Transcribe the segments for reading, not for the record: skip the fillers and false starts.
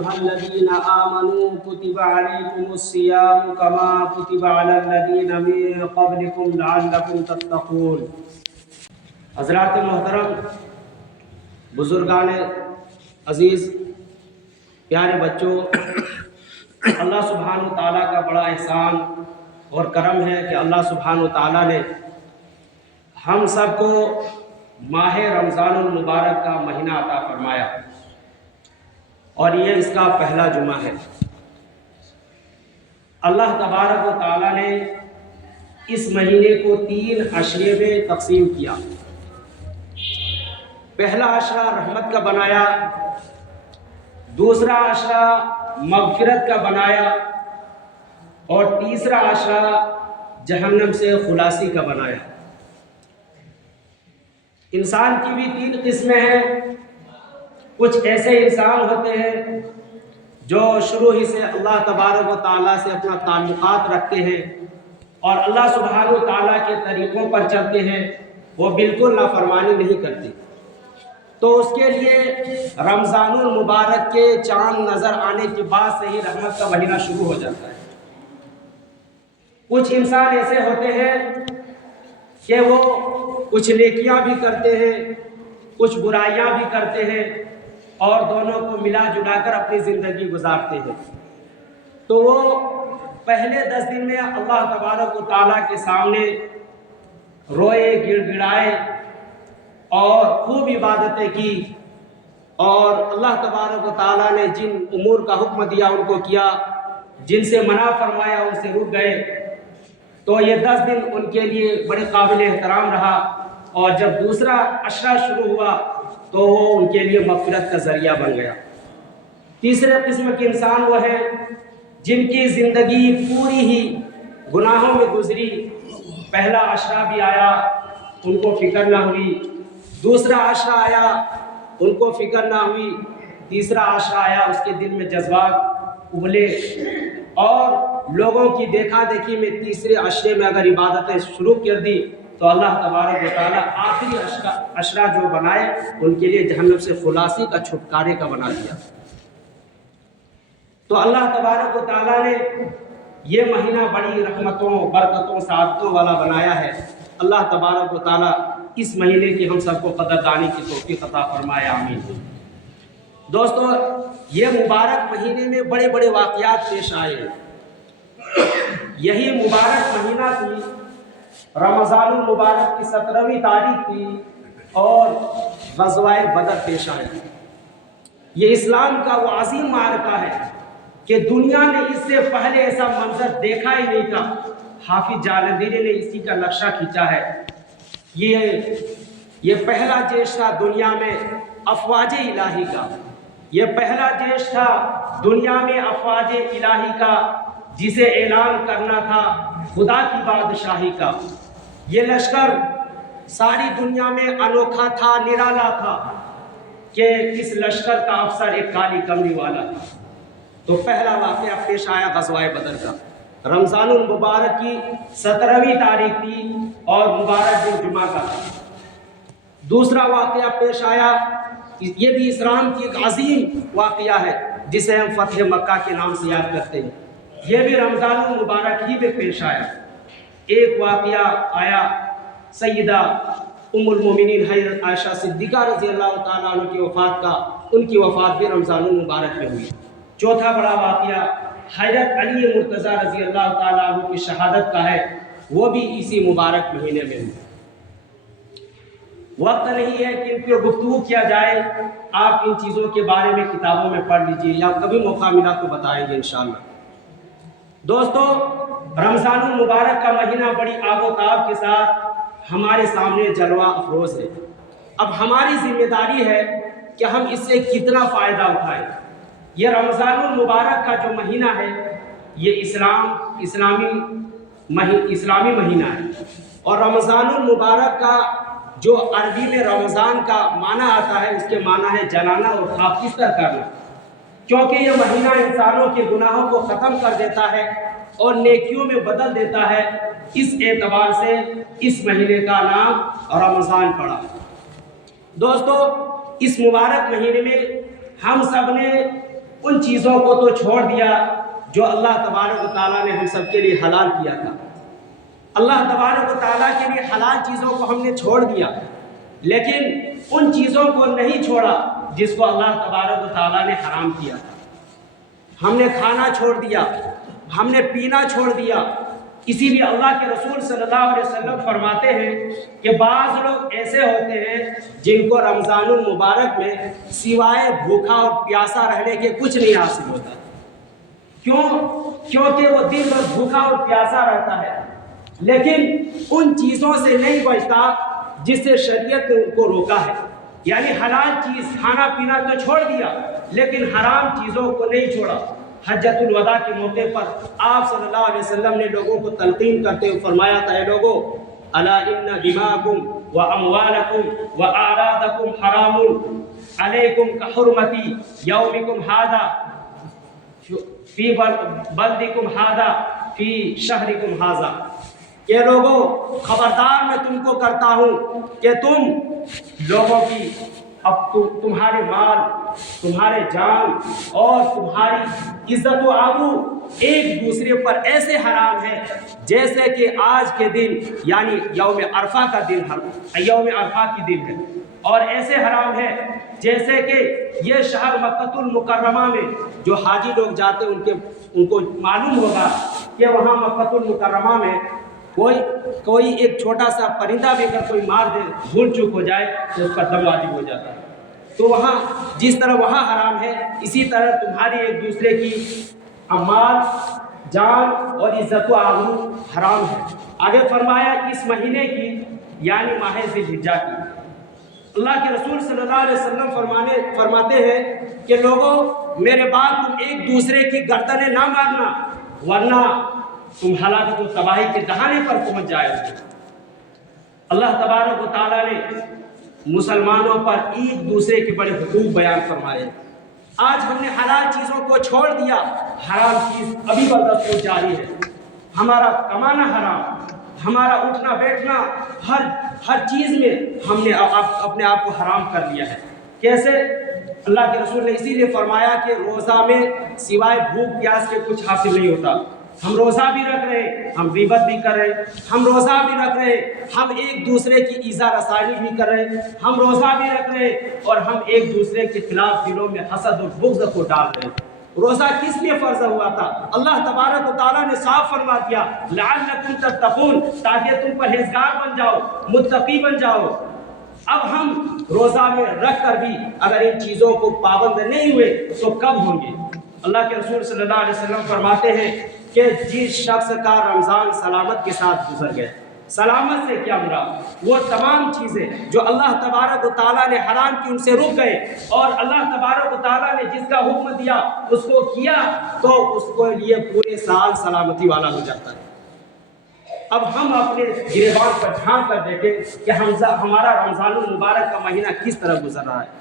أيها الذين آمنوا كتب عليكم الصيام كما كتب على الذين من قبلكم لعلكم تتقون۔ حضرات محترم، بزرگان عزیز، پیارے بچوں، اللہ سبحانہ و تعالیٰ کا بڑا احسان اور کرم ہے کہ اللہ سبحانہ و تعالیٰ نے ہم سب کو ماہ رمضان المبارک کا مہینہ عطا فرمایا، اور یہ اس کا پہلا جمعہ ہے۔ اللہ تبارک و تعالیٰ نے اس مہینے کو 3 عشرے میں تقسیم کیا۔ پہلا عشرہ رحمت کا بنایا، دوسرا عشرہ مغفرت کا بنایا، اور تیسرا عشرہ جہنم سے خلاصی کا بنایا۔ انسان کی بھی 3 قسمیں ہیں۔ کچھ ایسے انسان ہوتے ہیں جو شروع ہی سے اللہ تبارک و تعالیٰ سے اپنا تعلقات رکھتے ہیں اور اللہ سبحانہ و تعالیٰ کے طریقوں پر چلتے ہیں، وہ بالکل نافرمانی نہیں کرتے، تو اس کے لیے رمضان المبارک کے چاند نظر آنے کے بعد سے ہی رحمت کا مہینہ شروع ہو جاتا ہے۔ کچھ انسان ایسے ہوتے ہیں کہ وہ کچھ نیکیاں بھی کرتے ہیں، کچھ برائیاں بھی کرتے ہیں، اور دونوں کو ملا جلا کر اپنی زندگی گزارتے ہیں، تو وہ پہلے 10 دن میں اللہ تبارک و تعالیٰ کے سامنے روئے، گڑ گڑائے اور خوب عبادتیں کی، اور اللہ تبارک و تعالیٰ نے جن امور کا حکم دیا ان کو کیا، جن سے منع فرمایا ان سے رک گئے، تو یہ 10 دن ان کے لیے بڑے قابل احترام رہا، اور جب دوسرا عشرہ شروع ہوا تو وہ ان کے لیے مغفرت کا ذریعہ بن گیا۔ تیسرے قسم کے انسان وہ ہیں جن کی زندگی پوری ہی گناہوں میں گزری۔ پہلا عشرہ بھی آیا، ان کو فکر نہ ہوئی، دوسرا عشرہ آیا، ان کو فکر نہ ہوئی، تیسرا عشرہ آیا، اس کے دل میں جذبات ابلے، اور لوگوں کی دیکھا دیکھی میں تیسرے عشرے میں اگر عبادتیں شروع کر دی تو اللہ تبارک و تعالیٰ آخری عشرہ جو بنائے ان کے لیے جہنم سے خلاصی کا، چھٹکارے کا بنا دیا۔ تو اللہ تبارک و تعالیٰ نے یہ مہینہ بڑی رحمتوں، برکتوں، سعادتوں والا بنایا ہے۔ اللہ تبارک و تعالیٰ اس مہینے کی ہم سب کو قدردانی کی توفیق عطا فرمائے، آمین۔ دوستو، یہ مبارک مہینے میں بڑے بڑے واقعات پیش آئے ہیں۔ یہی مبارک مہینہ تھی، رمضان المبارک کی 17ویں تاریخ تھی، اور غزوہ بدر پیش آیا۔ یہ اسلام کا وہ عظیم معرکہ ہے کہ دنیا نے اس سے پہلے ایسا منظر دیکھا ہی نہیں تھا۔ حافظ جالندھری نے اسی کا نقشہ کھینچا ہے۔ یہ پہلا جیش تھا دنیا میں افواج الہی کا، یہ پہلا جیش تھا دنیا میں افواج الہی کا، جسے اعلان کرنا تھا خدا کی بادشاہی کا۔ یہ لشکر ساری دنیا میں انوکھا تھا، نرالا تھا، کہ اس لشکر کا افسر ایک کالی کمری والا تھا۔ تو پہلا واقعہ پیش آیا غزوہ بدر کا۔ رمضان المبارک کی 17ویں تاریخ تھی اور مبارک دن جمعہ کا تھا۔ دوسرا واقعہ پیش آیا، یہ بھی اسلام کی ایک عظیم واقعہ ہے جسے ہم فتح مکہ کے نام سے یاد کرتے ہیں۔ یہ بھی رمضان المبارک ہی میں پیش آیا۔ ایک واقعہ آیا سیدہ ام المومنین حضرت عائشہ صدیقہ رضی اللہ تعالیٰ عنہ کی وفات کا، ان کی وفات بھی رمضان المبارک میں ہوئی۔ چوتھا بڑا واقعہ حضرت علی مرتضیٰ رضی اللہ تعالیٰ عنہ کی شہادت کا ہے، وہ بھی اسی مبارک مہینے میں ہوئی۔ وقت نہیں ہے کہ ان پر گفتگو کیا جائے، آپ ان چیزوں کے بارے میں کتابوں میں پڑھ لیجئے، یا کبھی موقع ملا تو بتائیں گے انشاءاللہ۔ دوستو، رمضان المبارک کا مہینہ بڑی آب و تاب کے ساتھ ہمارے سامنے جلوہ افروز ہے۔ اب ہماری ذمہ داری ہے کہ ہم اس سے کتنا فائدہ اٹھائیں۔ یہ رمضان المبارک کا جو مہینہ ہے، یہ اسلامی مہینہ ہے، اور رمضان المبارک کا جو عربی میں رمضان کا معنی آتا ہے، اس کے معنی ہے جلانا اور خاکستر کرنا، کیونکہ یہ مہینہ انسانوں کے گناہوں کو ختم کر دیتا ہے اور نیکیوں میں بدل دیتا ہے۔ اس اعتبار سے اس مہینے کا نام رمضان پڑا۔ دوستو، اس مبارک مہینے میں ہم سب نے ان چیزوں کو تو چھوڑ دیا جو اللہ تبارک و تعالیٰ نے ہم سب کے لیے حلال کیا تھا۔ اللہ تبارک و تعالیٰ کے لیے حلال چیزوں کو ہم نے چھوڑ دیا، لیکن ان چیزوں کو نہیں چھوڑا جس کو اللہ تبارک و تعالیٰ نے حرام کیا تھا۔ ہم نے کھانا چھوڑ دیا، ہم نے پینا چھوڑ دیا۔ اسی لیے اللہ کے رسول صلی اللہ علیہ وسلم فرماتے ہیں کہ بعض لوگ ایسے ہوتے ہیں جن کو رمضان المبارک میں سوائے بھوکا اور پیاسا رہنے کے کچھ نہیں حاصل ہوتا۔ کیونکہ وہ دن بھر بھوکا اور پیاسا رہتا ہے، لیکن ان چیزوں سے نہیں بچتا جس سے شریعت نے ان کو روکا ہے۔ یعنی حلال چیز کھانا پینا تو چھوڑ دیا، لیکن حرام چیزوں کو نہیں چھوڑا۔ حجۃ الوداع کے موقع پر آپ صلی اللہ علیہ وسلم نے لوگوں کو تلقین کرتے ہوئے فرمایا تھا، اے لوگوں، الا ان دماءکم واموالکم واعراضکم حرام علیکم کحرمتی یومکم ھذا فی بلدکم ھذا فی شہرکم ھذا۔ کہ لوگوں، خبردار میں تم کو کرتا ہوں کہ تم لوگوں کی تمہارے مال، تمہارے جان اور تمہاری عزت و آبرو ایک دوسرے پر ایسے حرام ہے جیسے کہ آج کے دن یعنی یوم عرفہ کا دن ہے، یوم عرفہ کی دن ہے، اور ایسے حرام ہے جیسے کہ یہ شہر مکہ المکرمہ میں جو حاجی لوگ جاتے ہیں ان کو معلوم ہوگا کہ وہاں مکہ المکرمہ میں کوئی ایک چھوٹا سا پرندہ بھی اگر کوئی مار دے، بھول چوک ہو جائے تو اس کا دم واجب ہو جاتا ہے۔ تو وہاں جس طرح وہاں حرام ہے، اسی طرح تمہاری ایک دوسرے کی مال، جان اور عزت و آبرو حرام ہے۔ آگے فرمایا اس مہینے کی یعنی ماہ ذی الحجہ کی، اللہ کے رسول صلی اللہ علیہ وسلم فرماتے ہیں کہ لوگوں، میرے بعد تم ایک دوسرے کی گردنیں نہ مارنا، ورنہ تم ہلاکت و تباہی کے دہانے پر پہنچ جائے گے۔ اللہ تبارک و تعالیٰ نے مسلمانوں پر ایک دوسرے کے بڑے حقوق بیان فرمائے۔ آج ہم نے حلال چیزوں کو چھوڑ دیا، حرام چیز ابھی بردست جاری ہے۔ ہمارا کمانا حرام، ہمارا اٹھنا بیٹھنا، ہر چیز میں ہم نے اپنے آپ کو حرام کر لیا ہے۔ کیسے؟ اللہ کے رسول نے اسی لیے فرمایا کہ روزہ میں سوائے بھوک پیاس کے کچھ حاصل نہیں ہوتا۔ ہم روزہ بھی رکھ رہے ہیں، ہم غیبت بھی کر رہے ہیں، ہم روزہ بھی رکھ رہے ہیں، ہم ایک دوسرے کی ایذا رسانی بھی کر رہے ہیں، ہم روزہ بھی رکھ رہے ہیں اور ہم ایک دوسرے کے خلاف دلوں میں حسد اور بغض کو ڈال رہے ہیں۔ روزہ کس لیے فرض ہوا تھا؟ اللہ تبارک و تعالیٰ نے صاف فرما دیا، لعلکم تتقون، تاکہ تم پرہیزگار بن جاؤ، متقی بن جاؤ۔ اب ہم روزہ میں رکھ کر بھی اگر ان چیزوں کو پابند نہیں ہوئے تو کب ہوں گے؟ اللہ کے رسول صلی اللہ علیہ وسلم فرماتے ہیں کہ جس شخص کا رمضان سلامت کے ساتھ گزر گئے، سلامت سے کیا مراد؟ وہ تمام چیزیں جو اللہ تبارک و تعالیٰ نے حرام کی ان سے رک گئے، اور اللہ تبارک و تعالیٰ نے جس کا حکم دیا اس کو کیا، تو اس کو لیے پورے سال سلامتی والا ہو جاتا ہے۔ اب ہم اپنے گریبان پر جھانک کر دیکھیں کہ ہمارا رمضان المبارک کا مہینہ کس طرح گزر رہا ہے۔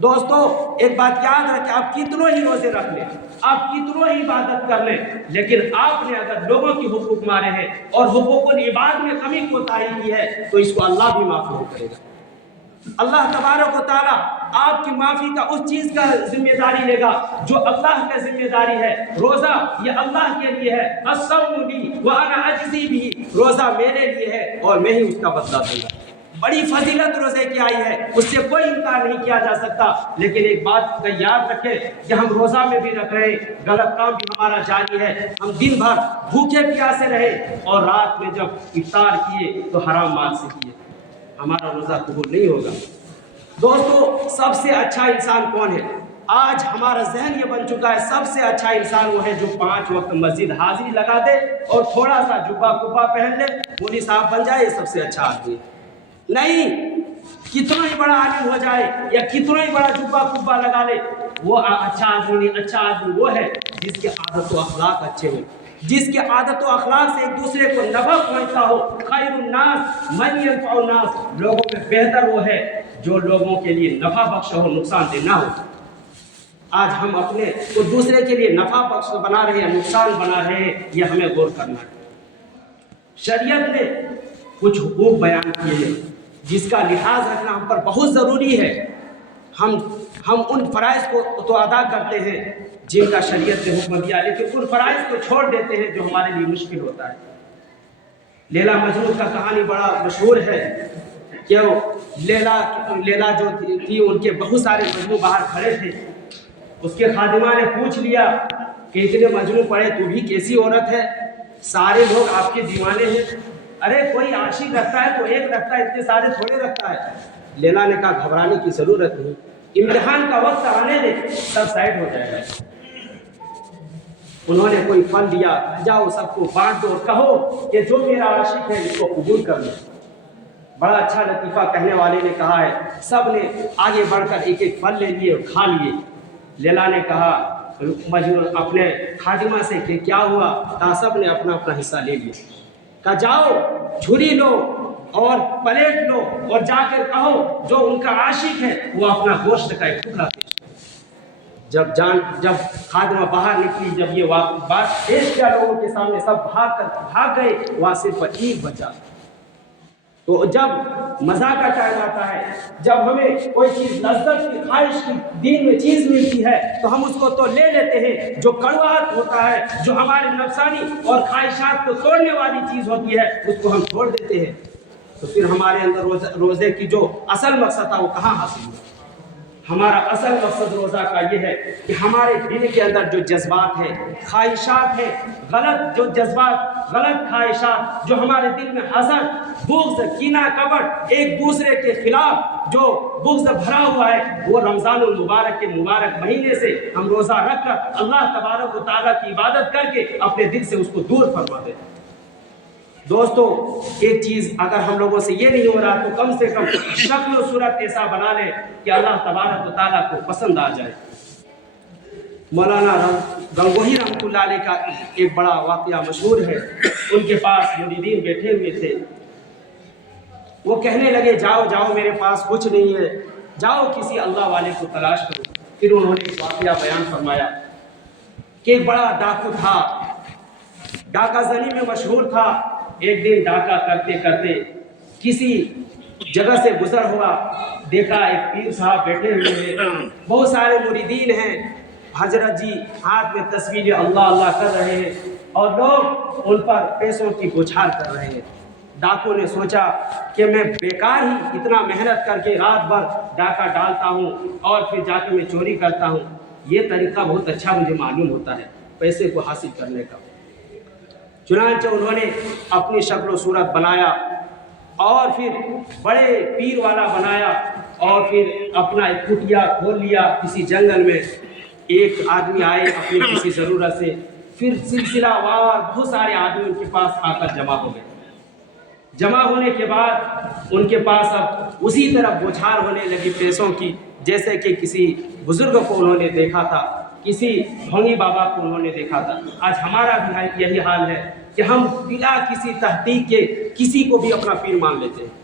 دوستو، ایک بات یاد رکھیں، آپ کتنوں ہی روزے رکھ لیں، آپ کتنوں ہی عبادت کر لیں، لیکن آپ نے اگر لوگوں کی حقوق مارے ہیں اور حقوق العباد میں کمی کوتاہی کی ہے تو اس کو اللہ بھی معاف نہیں کرے گا۔ اللہ تبارک و تعالیٰ آپ کی معافی کا اس چیز کا ذمہ داری لے گا جو اللہ کا ذمہ داری ہے۔ روزہ یہ اللہ کے لیے ہے، الصوم لی وانا اجزی بھی، روزہ میرے لیے ہے اور میں ہی اس کا بدلہ دوں گا۔ بڑی فضیلت روزے کی آئی ہے، اس سے کوئی انکار نہیں کیا جا سکتا، لیکن ایک بات کا یاد رکھیں کہ ہم روزہ میں بھی رکھ رہے، غلط کام بھی ہمارا جاری ہے، ہم دن بھر بھوکے پیاسے رہے اور رات میں جب افطار کیے تو حرام مال سے کیے، ہمارا روزہ قبول نہیں ہوگا۔ دوستو، سب سے اچھا انسان کون ہے؟ آج ہمارا ذہن یہ بن چکا ہے سب سے اچھا انسان وہ ہے جو 5 وقت مسجد حاضری لگا دے اور تھوڑا سا جبہ کبا پہن لے، مولوی صاحب بن جائے، یہ سب سے اچھا آدمی ہے۔ نہیں، کتنا ہی بڑا عالم ہو جائے یا کتنا ہی بڑا جبہ کبا لگا لے، وہ اچھا آدمی نہیں۔ اچھا آدمی وہ ہے جس کے عادت و اخلاق اچھے ہوں، جس کے عادت و اخلاق سے ایک دوسرے کو نفع پہنچتا ہو۔ خیر الناس من ينفع الناس، لوگوں میں بہتر وہ ہے جو لوگوں کے لیے نفع بخش ہو، نقصان دہ نہ ہو۔ آج ہم اپنے کو دوسرے کے لیے نفع بخش بنا رہے ہیں، نقصان بنا رہے ہیں، یہ ہمیں غور کرنا ہے۔ شریعت نے کچھ حقوق بیان کیے ہیں جس کا لحاظ رکھنا ہم پر بہت ضروری ہے۔ ہم ان فرائض کو تو ادا کرتے ہیں جن کا شریعت نے حکم دیا، لیکن ان فرائض کو چھوڑ دیتے ہیں جو ہمارے لیے مشکل ہوتا ہے۔ لیلا مجنون کا کہانی بڑا مشہور ہے کہ لیلا جو تھی ان کے بہت سارے مجنون باہر کھڑے تھے۔ اس کے خادمہ نے پوچھ لیا کہ اتنے مجنون پڑے تو بھی کیسی عورت ہے، سارے لوگ آپ کے دیوانے ہیں، ارے کوئی عاشق رکھتا ہے تو ایک رکھتا ہے، اتنے سارے تھوڑے رکھتا ہے۔ لیلا نے کہا گھبرانے کی ضرورت نہیں، امتحان کا وقت آنے دے سب سائڈ ہو جائے گا۔ انہوں نے کوئی پھل دیا، جاؤ سب کو بانٹ دو اور کہو کہ جو میرا عاشق ہے اس کو قبول کر لو۔ بڑا اچھا لطیفہ کہنے والے نے کہا ہے، سب نے آگے بڑھ کر ایک ایک پھل لے لیے اور کھا لیے۔ لیلا نے کہا مجنون اپنے خادمہ سے کہ کیا ہوا، کہا سب نے اپنا اپنا حصہ لے لیا۔ کہا جاؤ جھری لو اور پلیٹ لو اور جا کر کہو جو ان کا عاشق ہے وہ اپنا گوشت کا ایک ٹکڑا پیش کرے۔ جب خادمہ باہر نکلی، جب یہ بات پیش کیا لوگوں کے سامنے، سب بھاگ گئے، وہاں صرف ایک بچا۔ تو جب مزہ کا ٹائم آتا ہے، جب ہمیں کوئی چیز لذت کی خواہش کی دین میں چیز ملتی ہے تو ہم اس کو تو لے لیتے ہیں، جو کڑواہٹ ہوتا ہے، جو ہمارے نفسانی اور خواہشات کو توڑنے والی چیز ہوتی ہے اس کو ہم چھوڑ دیتے ہیں۔ تو پھر ہمارے اندر روزے کی جو اصل مقصد تھا وہ کہاں حاصل ہوا؟ ہمارا اصل مقصد روزہ کا یہ ہے کہ ہمارے دل کے اندر جو جذبات ہیں، خواہشات ہیں، غلط جو جذبات، غلط خواہشات جو ہمارے دل میں حسد، بغض، کینہ، کپٹ، ایک دوسرے کے خلاف جو بغض بھرا ہوا ہے، وہ رمضان المبارک کے مبارک مہینے سے ہم روزہ رکھ کر اللہ تبارک و تعالیٰ کی عبادت کر کے اپنے دل سے اس کو دور فرما دیں۔ دوستو ایک چیز اگر ہم لوگوں سے یہ نہیں ہو رہا تو کم سے کم شکل و صورت ایسا بنا لیں کہ اللہ تبارک و تعالیٰ کو پسند آ جائے۔ مولانا گنگوہی رحمۃ اللہ علیہ کا ایک بڑا واقعہ مشہور ہے۔ ان کے پاس مریدین بیٹھے ہوئے تھے، وہ کہنے لگے جاؤ جاؤ میرے پاس کچھ نہیں ہے، جاؤ کسی اللہ والے کو تلاش کرو۔ پھر انہوں نے ایک واقعہ بیان فرمایا کہ ایک بڑا ڈاکو تھا، ڈاکہ زنی میں مشہور تھا۔ ایک دن ڈاکہ کرتے کرتے کسی جگہ سے گزر ہوا، دیکھا ایک پیر صاحب بیٹھے ہوئے ہیں، بہت سارے مریدین ہیں، حضرت جی ہاتھ میں تصویر اللہ اللہ کر رہے ہیں اور لوگ ان پر پیسوں کی بوچھار کر رہے ہیں۔ ڈاکو نے سوچا کہ میں بیکار ہی اتنا محنت کر کے رات بھر ڈاکہ ڈالتا ہوں اور پھر جا کے میں چوری کرتا ہوں، یہ طریقہ بہت اچھا مجھے معلوم ہوتا ہے پیسے کو حاصل کرنے کا۔ چنانچہ انہوں نے اپنی شکل و صورت بنایا اور پھر بڑے پیر والا بنایا اور پھر اپنا ایک کٹیا کھول لیا کسی جنگل میں۔ ایک آدمی آئے اپنی کسی ضرورت سے، پھر سلسلہ وار بہت سارے آدمی ان کے پاس آ کر جمع ہو گئے۔ جمع ہونے کے بعد ان کے پاس اب اسی طرح بوچھار ہونے لگی پیسوں کی، جیسے کہ کسی بزرگ کو انہوں نے دیکھا تھا، کسی ڈھونگی بابا کو انہوں نے دیکھا تھا۔ آج ہمارا بھی یہی حال ہے کہ ہم بلا کسی تحقیق کے کسی کو بھی اپنا پیر مان لیتے ہیں،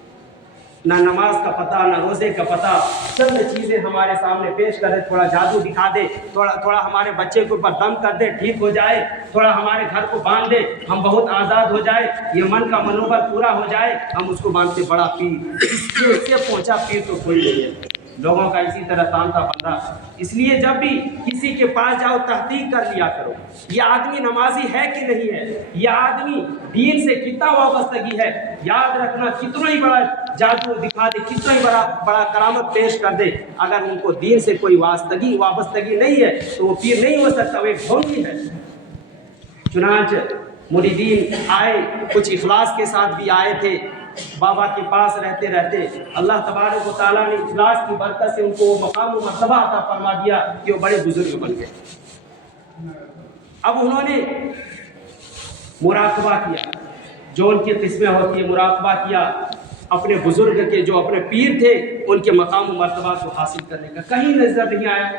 نہ نماز کا پتہ، نہ روزے کا پتہ، چند چیزیں ہمارے سامنے پیش کر دے، تھوڑا جادو دکھا دے، تھوڑا ہمارے بچے کے اوپر دم کر دے ٹھیک ہو جائے، تھوڑا ہمارے گھر کو باندھ دے ہم بہت آزاد ہو جائے، یہ من کا منوبت پورا ہو جائے، ہم اس کو مانتے بڑا پیر۔ اس سے پہنچا پیر تو کوئی نہیں ہے۔ لوگوں کا اسی طرح تان تھا بندہ۔ اس لیے جب بھی کسی کے پاس جاؤ تحقیق کر لیا کرو، یہ آدمی نمازی ہے کہ نہیں ہے، یہ آدمی دین سے کتنا وابستگی ہے۔ یاد رکھنا کتنا ہی بڑا جادو دکھا دے، کتنا ہی بڑا کرامت پیش کر دے، اگر ان کو دین سے کوئی وابستگی نہیں ہے تو وہ پیر نہیں ہو سکتا، وہ ایک ڈھونگی ہے۔ چنانچہ مریدین آئے، کچھ اخلاص کے ساتھ بھی آئے تھے، بابا کے پاس رہتے رہتے اللہ تبارک و تعالیٰ نے اخلاص کی برکت سے ان کو مقام و مرتبہ عطا فرما دیا کہ وہ بڑے بزرگ بن گئے۔ اب انہوں نے مراقبہ کیا، جو ان کی قسمیں ہوتی ہیں، مراقبہ کیا اپنے بزرگ کے، جو اپنے پیر تھے ان کے مقام و مرتبہ کو حاصل کرنے کا، کہیں نظر نہیں آیا۔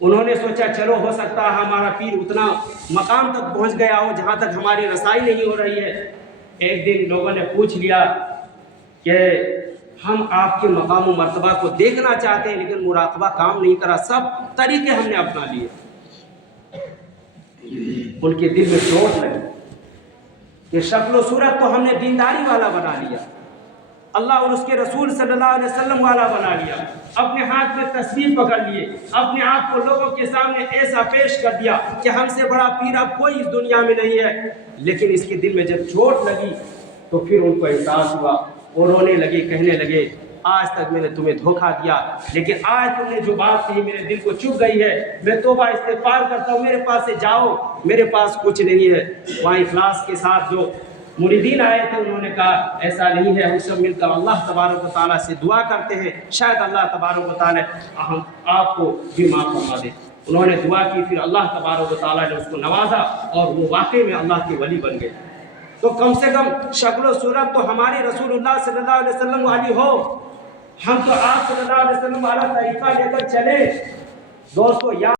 انہوں نے سوچا چلو ہو سکتا ہے ہمارا پیر اتنا مقام تک پہنچ گیا ہو جہاں تک ہماری رسائی نہیں ہو رہی ہے۔ ایک دن لوگوں نے پوچھ لیا کہ ہم آپ کے مقام و مرتبہ کو دیکھنا چاہتے ہیں لیکن مراقبہ کام نہیں کرا، سب طریقے ہم نے اپنا لیے۔ ان کے دل میں چوٹ لگی کہ شکل و صورت تو ہم نے دینداری والا بنا لیا، اللہ اور اس کے رسول صلی اللہ علیہ وسلم والا بنا لیا، اپنے ہاتھ میں تصویر پکڑ لیے، اپنے آپ کو لوگوں کے سامنے ایسا پیش کر دیا کہ ہم سے بڑا پیر اب کوئی اس دنیا میں نہیں ہے۔ لیکن اس کے دل میں جب چوٹ لگی تو پھر ان کو احساس ہوا، وہ رونے لگے، کہنے لگے آج تک میں نے تمہیں دھوکہ دیا، لیکن آج تم نے جو بات کہی میرے دل کو چبھ گئی ہے، میں توبہ استغفار کرتا ہوں، میرے پاس سے جاؤ، میرے پاس کچھ نہیں ہے۔ وہاں اخلاص کے ساتھ جو مریدین آئے تھے انہوں نے کہا ایسا نہیں ہے، ہم سب مل کر اللہ تبارک و تعالیٰ سے دعا کرتے ہیں، شاید اللہ تبارک و تعالیٰ ہم آپ کو بھی معاف فرما دے۔ انہوں نے دعا کی، پھر اللہ تبارک و تعالیٰ نے اس کو نوازا اور وہ واقعی میں اللہ کے ولی بن گئے۔ تو کم سے کم شکل و صورت تو ہمارے رسول اللہ صلی اللہ علیہ وسلم والی ہو، ہم تو آپ صلی اللہ علیہ وسلم والا طریقہ لے کر چلے۔ دوستو